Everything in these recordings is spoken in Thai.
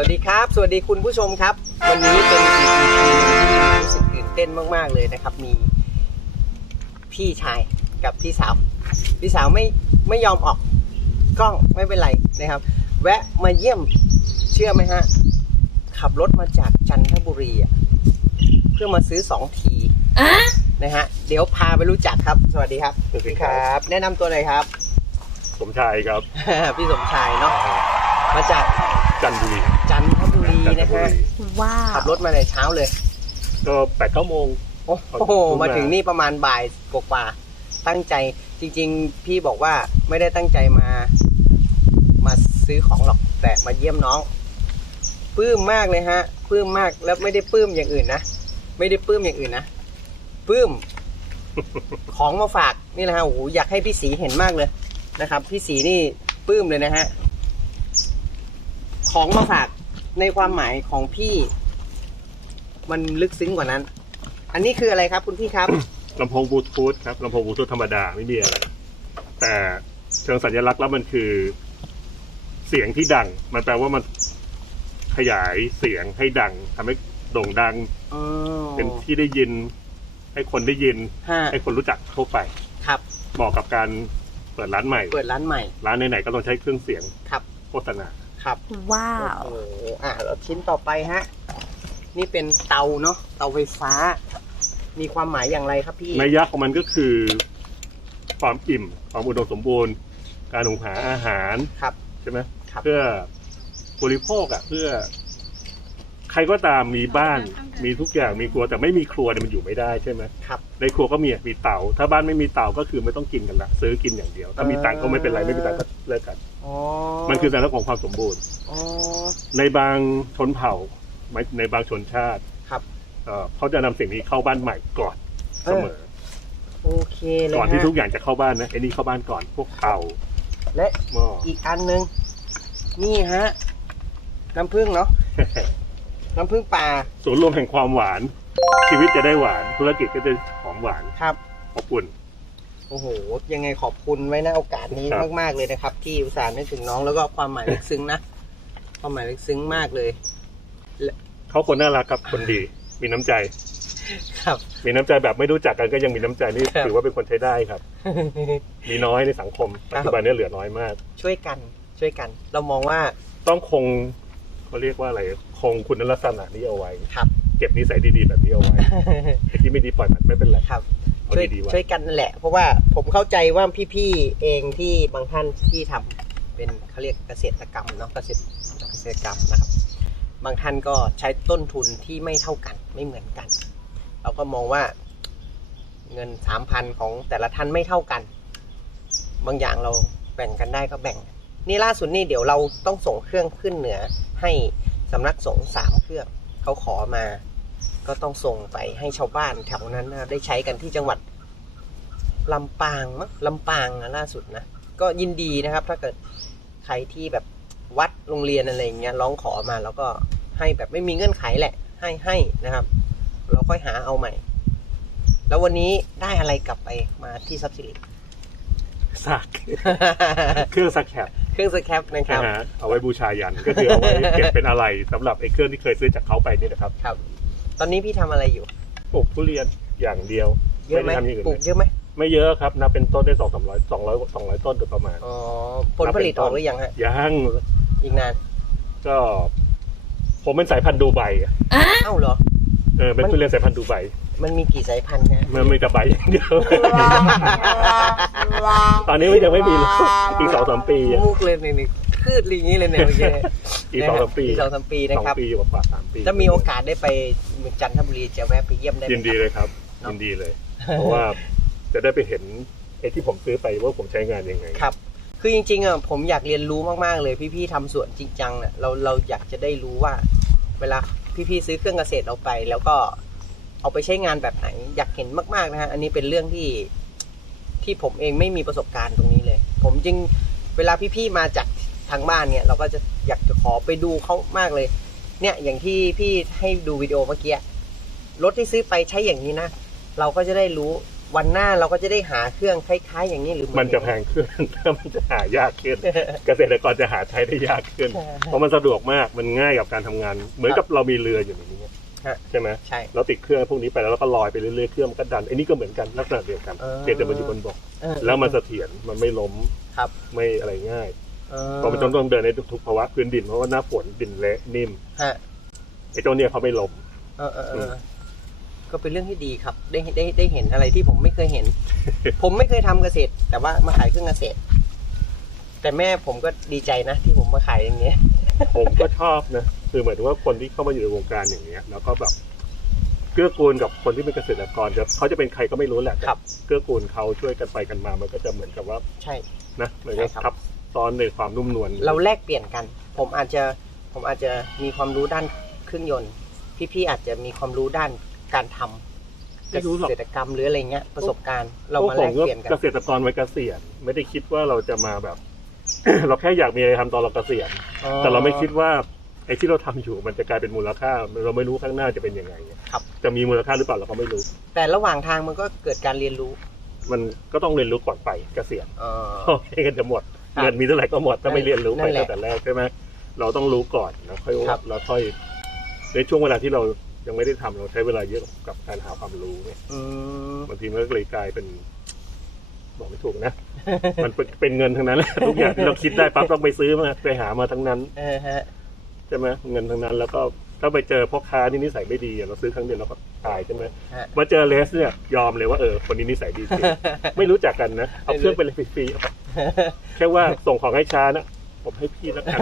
สวัสดีครับ สวัสดีคุณผู้ชมครับ วันนี้เป็นอีก EP หนึ่งที่รู้สึกตื่นเต้นมาก ๆ เลยนะครับ มีพี่ชายกับพี่สาว พี่สาวไม่ไม่ยอมออกกล้องไม่เป็นไรนะครับ แวะมาเยี่ยมเชื่อไหมฮะ ขับรถมาจากจันทบุรีอะเพื่อมาซื้อสองทีนะฮะ เดี๋ยวพาไปรู้จักครับ สวัสดีครับสวัสดีครับ แนะนำตัวหน่อยครับสมชายครับ พี่สมชายเนาะมาจาก จันทบุรีจันทบุรีจันทนะบุฮะรีว้าวขับรถมาในเช้าเลย ก็แปดเก้าโมง โอ้โห มาถึงนี่ประมาณบ่ายกว่าๆตั้งใจจริง ๆ พี่บอกว่าไม่ได้ตั้งใจมา มาซื้อของหรอกแต่มาเยี่ยมน้องปลื้มมากเลยฮะปลื้มมากแล้วไม่ได้ปลื้มอย่างอื่นนะไม่ได้ปลื้มอย่างอื่นนะปลื้ม ของมาฝากนี่นะฮะโอ้โหอยากให้พี่สีเห็นมากเลยนะครับ พี่สีนี่ปลื้มเลยนะฮะ ของมาฝากในความหมายของพี่ มันลึกซึ้งกว่านั้น อันนี้คืออะไรครับคุณพี่ครับ ลำโพงบลูทูธครับลำโพงบลูทูธธรรมดาไม่มีอะไร แต่เชิงสัญลักษณ์แล้วมันคือ เสียงที่ดัง มันแปลว่ามันขยายเสียงให้ดังทำให้โด่งดัง อ๋อ เป็นที่ได้ยิน ให้คนได้ยิน ฮะ ให้คนรู้จักทั่วไปครับ เหมาะกับการเปิดร้านใหม่ เปิดร้านใหม่ร้านไหนๆก็ต้องใช้เครื่องเสียงครับ โฆษณา ครับ ว้าว โอ้โหอะแล้วชิ้นต่อไปฮะ นี่เป็นเตาเนาะ เตาไฟฟ้า มีความหมายอย่างไรครับพี่ในยยะของมันก็คือ ความอิ่ม ความอุดมสมบูรณ์ การหุงหาอาหารครับ ใช่ไหมครับ เพื่อบริโภคอะเพื่อ ใครก็ตามมีบ้านมีทุกอย่างมีครัวแต่ไม่มีครัวเนี่ยมันอยู่ไม่ได้ใช่ไหมครับในครัวก็มีมีเตาถ้าบ้านไม่มีเตาก็คือไม่ต้องกินกันละซื้อกินอย่างเดียว ถ้ามีตังค์ก็ไม่เป็นไรไม่มีตังค์ก็เลิกกันอ๋อมันคือสัญลักษณ์ของความสมบูรณ์อ๋อในบางชนเผ่าไม่ในบางชนชาติครับเอ่อเขาจะนำสิ่งนี้เข้าบ้านใหม่ก่อนเสมอโอเคเลยก่อนที่ฮะทุกอย่างจะเข้าบ้านนะไอ้นี่เข้าบ้านก่อนพวกเตาและหม้ออีกอันหนึ่งนี่ฮะน้ำผึ้งเนาะ น้ำผึ้งป่าศูนย์รวมแห่งความหวาน ชีวิตจะได้หวาน ธุรกิจก็จะหอมหวานครับอบอุ่นโอ้โห ยังไงขอบคุณไว้ในโอกาสนี้ครับ มาก ๆ เลยนะครับ ที่อุตส่าห์นึกถึงน้องแล้วก็ความหมายลึกซึ้งนะ ความหมายลึกซึ้งมากเลย เขาคนน่ารักครับคนดี มีน้ำใจ ครับ มีน้ำใจแบบไม่รู้จักกันก็ยังมีน้ำใจนี่ครับ ถือว่าเป็นคนใช้ได้ครับ มีน้อยในสังคมครัปับจจุบันนี้เหลือน้อยมาก ช่วยกัน ช่วยกัน เรามองว่าต้องคง เขาเรียกว่าอะไรคงคุณลักษณะนี้เอาไว้ ครับ เก็บนิสัยดีๆแบบนี้เอาไว้ไอ้ที่ไม่ดีปล่อยมันไม่เป็นไรครับ เอาช่วยดีๆไว้ช่วยกันนั่นแหละ เพราะว่าผมเข้าใจว่าพี่ๆเองที่บางท่านที่ทำเป็นเขาเรียกเกษตรกรรมเนาะเกษตรเกษตรกรรมนะครับ บางท่านก็ใช้ต้นทุนที่ไม่เท่ากันไม่เหมือนกัน เราก็มองว่าเงินสามพันของแต่ละท่านไม่เท่ากัน บางอย่างเราแบ่งกันได้ก็แบ่งนี่ นี่ล่าสุดนี่เดี๋ยวเราต้องส่งเครื่องขึ้นเหนือ ให้สำนักสงฆ์สามเครื่องเขาขอมา ก็ต้องส่งไปให้ชาวบ้านแถวนั้นนะได้ใช้กันที่จังหวัดลำปางมั้งลำปางนะล่าสุดนะก็ยินดีนะครับ ถ้าเกิดใครที่แบบวัดโรงเรียนอะไรอย่างเงี้ยร้องขอมาแล้วก็ให้แบบไม่มีเงื่อนไขแหละ ให้ให้นะครับ เราค่อยหาเอาใหม่ แล้ววันนี้ได้อะไรกลับไปมาที่ซับซิลิซัก เครื่องซักแคป เครื่องสแคปนะครับนะฮะเอาไว้บูชายันก็คือเอาไว้เก็บเป็นอะไรสำหรับไอ้เครื่องที่เคยซื้อจากเขาไปนี่นะครับครับ ตอนนี้พี่ทำอะไรอยู่ ปลูกทุเรียนอย่างเดียวเยอะไหมด้ทำอย่างอื่นปลูเลกยเยอะไหมไม่เยอะครับนับเป็นต้นได้สองสามร้อยสองร้อยสองร้อยต้นโดยประมาณ อ๋อผลผลิตออกหรือยังฮะยังอีกนานก็ ผมเป็นสายพันธุ์ดูไบอะเอ้าเหรอเออเป็นทุเรียนสายพันธุ์ดูไบ มันมีกี่สายพันธุ์นะ มันมีแต่ใบอย่างเดียว ตอนนี้มันยังไม่มีหรอกอีกสองสามปีอะมุกเลยนี่นี่คืดอย่างนี้เลยเนี่ยเมื่อกี้อีกสองสามปีอีกสองสามปีนะสองครับ ปีกว่าๆสามปีถ้ามีโอกาสได้ไปเมืองจันทบุรีจะแวะไปเยี่ยมได้ไหมยินดีเลยครับเนอะยินดีเลย เพราะว่าจะได้ไปเห็นไอ้ที่ผมซื้อไปว่าผมใช้งานยังไง ครับ คือจริงๆอะผมอยากเรียนรู้มากๆเลย พี่ๆทำสวนจริงจังเนี่ยเราเราอยากจะได้รู้ว่า เวลาพี่ๆซื้อเครื่องเกษตรเราไป แล้วก็ เอาไปใช้งานแบบไหน อยากเห็นมากๆนะฮะอันนี้เป็นเรื่องที่ที่ผมเองไม่มีประสบการณ์ตรงนี้เลย ผมจึงเวลาพี่ๆมาจากทางบ้านเนี่ย เราก็จะอยากจะขอไปดูเขามากเลย เนี่ยอย่างที่พี่ให้ดูวิดีโอเมื่อกี้รถที่ซื้อไปใช้อย่างนี้นะเราก็จะได้รู้วันหน้าเราก็จะได้หาเครื่องคล้ายๆ อย่างนี้หรือมันจะแพงขึ้นถ้ามันจะหายากขึ้น เกษตรกรจะหาใช้ได้ยากขึ้น เพราะมันสะดวกมากมันง่ายกับการทำงาน เหมือนกับเรามีเรืออยู่ในนี้ฮะ ใช่ไหมใช่ เราติดเครื่องพวกนี้ไปแล้วเราก็ลอยไปเรื่อยๆเครื่องมันก็ดันไอ้นี่ก็เหมือนกันลักษณะเดียวกันเออ เพียงแต่มันอยู่บนบก เออแล้วมันเสถียรมันไม่ล้มครับไม่อะไรง่ายเออเพราะมันต้องต้องเดินในทุกๆภาวะพื้นดินเพราะว่าหน้าฝนดินเละนิ่มฮะไอ้เจ้าเนี่ยเขาไม่ล้ม เออเออเออก็เป็นเรื่องที่ดีครับ ได้ได้ได้เห็นอะไรที่ผมไม่เคยเห็น ผมไม่เคยทำเกษตร แต่ว่ามาขายเครื่องเกษตร แต่แม่ผมก็ดีใจนะที่ผมมาขายอย่างเงี้ย ผมก็ชอบนะ คือหมายถึงว่าคนที่เข้ามาอยู่ในวงการอย่างเงี้ย แล้วก็แบบเกื้อกูลกับคนที่เป็นเกษตรกรจะเขาจะเป็นใครก็ไม่รู้แหละแต่ครับเกื้อกูลเขาช่วยกันไปกันมา มันก็จะเหมือนกับว่าใช่นะเหมือนกับใช่ครับทับซ้อนในความนุ่มนวลเราแลกเปลี่ยนกัน ผมอาจจะผมอาจจะมีความรู้ด้านเครื่องยนต์ พี่ๆอาจจะมีความรู้ด้านการทำไม่รู้หรอกเกษตรกรรมหรืออะไรเงี้ยประสบการณ์เราพวกมาผแลมกก็เปลี่ยนกันเกษตรกรวัยเกษียณไม่ได้คิดว่าเราจะมาแบบ เราแค่อยากมีอะไรทำตอนเราเกษียณแต่เราไม่คิดว่า ไอ้ที่เราทำอยู่มันจะกลายเป็นมูลค่า เราไม่รู้ข้างหน้าจะเป็นยังไงครับจะมีมูลค่าหรือเปล่าเราก็ไม่รู้ แต่ระหว่างทางมันก็เกิดการเรียนรู้ มันก็ต้องเรียนรู้ก่อนไปเกษียณเออเพราะไม่งั้นจะหมดครับเงินมีเท่าไหร่ก็หมดถ้าไม่เรียนรู้นั่ไปนแหละตั้งแต่แรกใช่ไหมเราต้องรู้ก่อนแล้วค่อยครับแล้วค่อยในช่วงเวลาที่เรายังไม่ได้ทำเราใช้เวลาเยอะกับการหาความรู้เนี่ยอืมบางทีมันก็เลยกลายเป็นบอกไม่ถูกนะ มันเป็นเป็นเงินทั้งนั้นแหละทุกอย่างที่เราคิดได้ปั๊บต้องไปซื้อมาไปหามาทั้งนั้นเออฮะ ใช่ไหมเงินทั้งนั้น แล้วก็ถ้าไปเจอพ่อค้าที่นิสัยไม่ดีอะเราซื้อครั้งเดียวเราก็ตายใช่ไหมฮะมาเจอเลสเนี่ยยอมเลยว่าเออคนนี้นิสัยดีจริงไม่รู้จักกันนะเอาเครื่องไปเลยฟรีๆเอาไปแค่ว่าส่งของให้ช้านะผมให้พี่แล้วกัน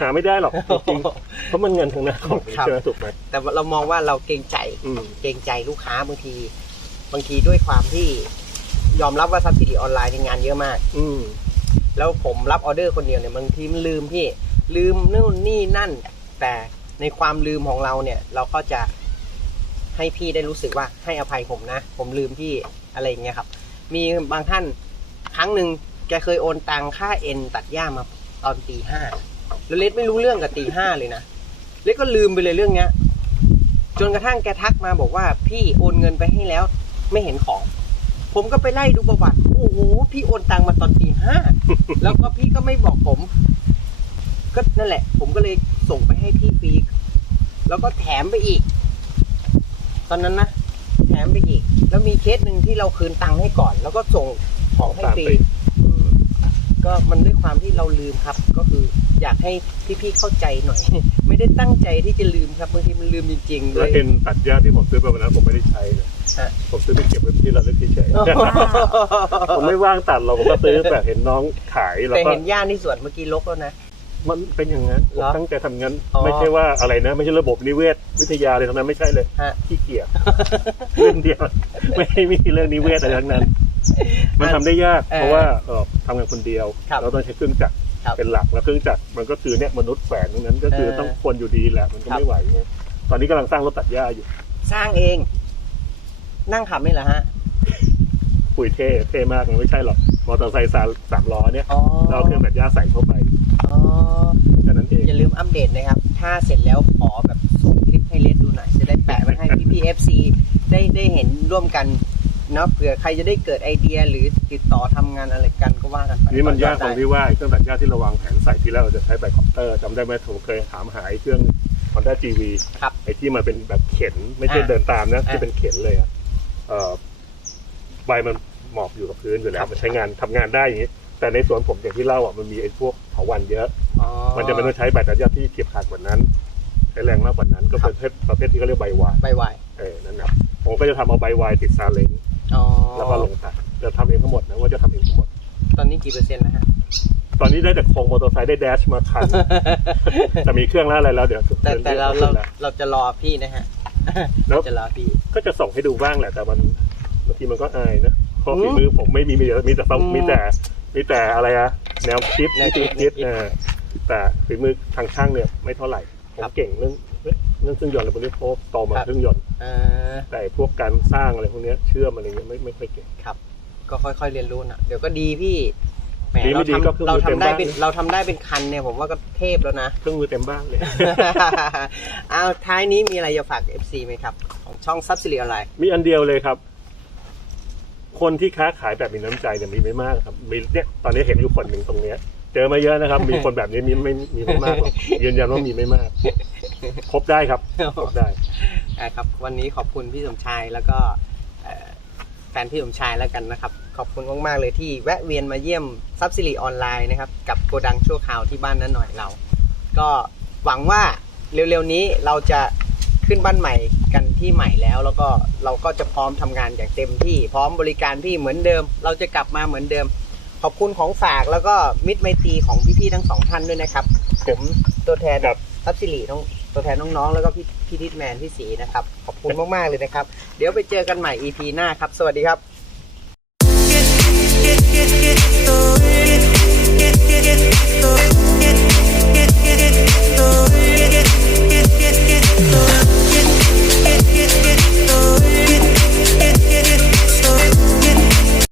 หาไม่ได้หรอกจริงๆเพราะมันเงินทั้งนั้นของครับใช่ไหมถูกไหมแต่เรามองว่าเราเกรงใจอืมเกรงใจลูกค้าบางที บางทีด้วยความที่ยอมรับว่าซับซิดีออนไลน์ในงานเยอะมาก อืมแล้วผมรับออเดอร์คนเดียวเนี่ยบางทีมันลืมพี่ ลืมนู่นนี่นั่น แต่ในความลืมของเราเนี่ย เราก็จะให้พี่ได้รู้สึกว่าให้อภัยผมนะ ผมลืมพี่อะไรอย่างเงี้ยครับ มีบางท่านครั้งหนึ่งแกเคยโอนตังค่าเอ็นตัดหญ้ามาตอนตีห้าแล้วเล็กไม่รู้เรื่องกับตีห้าเลยนะเล็กก็ลืมไปเลยเรื่องเนี้ย จนกระทั่งแกทักมาบอกว่าพี่โอนเงินไปให้แล้วไม่เห็นของ ผมก็ไปไล่ดูประวัติ โอ้โหพี่โอนตังมาตอนตีห้าแล้วก็พี่ก็ไม่บอกผม ก็นั่นแหละ ผมก็เลยส่งไปให้พี่ฟรีแล้วก็แถมไปอีก ตอนนั้นนะแถมไปอีก แล้วมีเคสหนึ่งที่เราคืนตังค์ให้ก่อน แล้วก็ส่งของให้ฟรีตามไปอืมก็มันด้วยความที่เราลืมครับ ก็คืออยากให้พี่ๆเข้าใจหน่อย ไม่ได้ตั้งใจที่จะลืมครับบางทีมันลืมจริงๆเลแล้วย เอ็นตัดหญ้าที่ผมซื้อไปวันนั้นผมไม่ได้ใช้เลยฮะ ผมซื้อไปเก็บไว้ที่ระลึกเฉยๆผมไม่ว่างตัดหรอกผมก็ซื้อแต่เห็นน้องขายแล้วแต่ก็เห็นย่าที่สวนเมื่อกี้ลกแล้วนะ มันเป็นอย่างนั้นผเหรมอตั้งใจทำงั้น อ๋อไม่ใช่ว่าอะไรนะ ไม่ใช่ระบบนิเวศวิทยาเลยทั้งนั้นไม่ใช่เลยฮะ ขี้เกียจเรื่องเดียวไม่ให้มีเรื่องนิเวศอะไรทั้งนั้น มันทำได้ยาก เออเพราะว่าเออทำงานคนเดียว ครับเราต้องใช้เครื่องจักรครับเป็นหลักแล้วเครื่องจักรมันก็คือเนี่ยมนุษย์แฝงทั้งนั้น ก็คือเออต้องคนอยู่ดีแหละมันก็ครับ ไม่ไหวไงตอนนี้กำลังสร้างรถตัดหญ้าอยู่ สร้างเอง นั่งขับนี่เหรอฮะ ปุ๋ยเท่เท่มากมันไม่ใช่หรอกมอเตอร์ไซค์สามสามล้อเนี่ยอ๋อเราเอาเครื่องตัดหญ้าใส่เข้าไปอ๋อแค่นั้นเอง อย่าลืมอัปเดตนะครับ ถ้าเสร็จแล้วขอแบบส่งคลิปให้เลสดูหน่อย จะได้แปะไว้ให้พี่พีเอฟซีได้ได้เห็นร่วมกันเนาะเผื่อใครจะได้เกิดไอเดียหรือติดต่อทำงานอะไรกันก็ว่ากันไปนี่มันยากตรงได้ที่ว่าไอ้เครื่องตัดหญ้าที่เราวางแผนใส่ที่แรกเราจะใช้ไบคอปเตอร์จำได้ไหมผมเคยถามหาไอ้เครื่อง Honda GV ครับ ไอ้ที่มันเป็นแบบเข็น ไม่ใช่อ่าเดินตามนะ อ่า ที่เป็นเข็นเลยอะเออใบมัน หมอบอยู่กับพื้นอยู่แล้ครัวบมันใช้งานทำงานได้อย่างนี้ แต่ในสวนผมอย่างที่เล่าอะมันมีไอ้พวกเถาวันเยอะอ๋อมันจะเป็นต้องใช้ใบตัดหญ้าที่เก็บขาดกว่านั้น ใช้แรงมากกว่านั้น ก็เป็นประเภทประเภทที่เขาเรียกใบวายใบวายเออนั่นนะผมก็จะทำเอาใบวายติดซาเล้งอ๋อแล้วก็ลงตัดจะทำเองทั้งหมดนะว่าจะทำเองทั้งหมด ตอนนี้กี่เปอร์เซ็นต์แล้วฮะตอนนี้ได้แต่โครงมอเตอร์ไซค์ได้แดชมาคันแต่มีเครื่องแล้วอะไรแล้วเดี๋ยวแต่แต่เราดี๋เรายวเราจะรอพี่นะฮะแล้วเราจะรอพี่ก็จะส่งให้ดูบ้างแหละแต่มันบางทีมันก็อายนะเพ ราะอืมฝีมือผมไม่มีมีแต่มีแต่อืมมีแต่มีแต่อะไรอะแนวคิดแนววิคิธีดคิดแนวคิดเออแต่ฝีมือทางช่างเนี่ยไม่เท่าไหร่ผมครับเก่งเรื่องเรื่องเครื่องยนต์อะไรพวกนี้เพราะโตมาครับเครื่องยนต์เออแต่พวกการสร้างอะไรพวกเนี้ยเชื่อมอะไรเงี้ยไม่ไม่ค่อยเก่งครับ ก็ค่อยๆเรียนรู้นะเดี๋ยวก็ดีพี่แหมดีไม่เราดีก็คือทำเรามือเต็มทำได้บ้านเป็นเราทำได้เป็นคันเนี่ยผมว่าก็เทพแล้วนะเครื่องมือเต็มบ้านเลยเอาท้ายนี้มีอะไรจะฝาก FC ไหมครับ ของช่องซับซิลีออนไลน์มีอันเดียวเลยครับ คนที่ค้าขายแบบมีน้ำใจเนี่ยมีไม่มากครับมีเนี่ยตอนนี้เห็นอยู่คนหนึ่งตรงเนี้ย เจอมาเยอะนะครับ มีคนแบบนี้มีไม่มีไม่มากหรอกยืนยันว่ามีไม่มาก ครบได้ครับครบได้ครับ วันนี้ขอบคุณพี่สมชายแล้วก็แฟนพี่สมชายแล้วกันนะครับ ขอบคุณมากๆเลยที่แวะเวียนมาเยี่ยมซับซิลีออนไลน์นะครับ กับโกดังชั่วคราวที่บ้านนั้นหน่อยเรา ก็หวังว่าเร็วๆนี้เราจะ ขึ้นบ้านใหม่กันที่ใหม่แล้ว แล้วก็เราก็จะพร้อมทำงานอย่างเต็มที่พร้อมบริการพี่เหมือนเดิม เราจะกลับมาเหมือนเดิม ขอบคุณของฝากแล้วก็มิตรไมตรีของพี่ๆทั้งสองท่านด้วยนะครับ ผมตัวแทนทับสิริต้ตัวแทนน้องๆ แล้วก็พี่พี่ดิดแมนพี่สีนะครับ ขอบคุณมากๆเลยนะครับ เดี๋ยวไปเจอกันใหม่ EP หน้าครับ สวัสดีครับ get, get, get, get, get, get, get, get, get, get, get, get,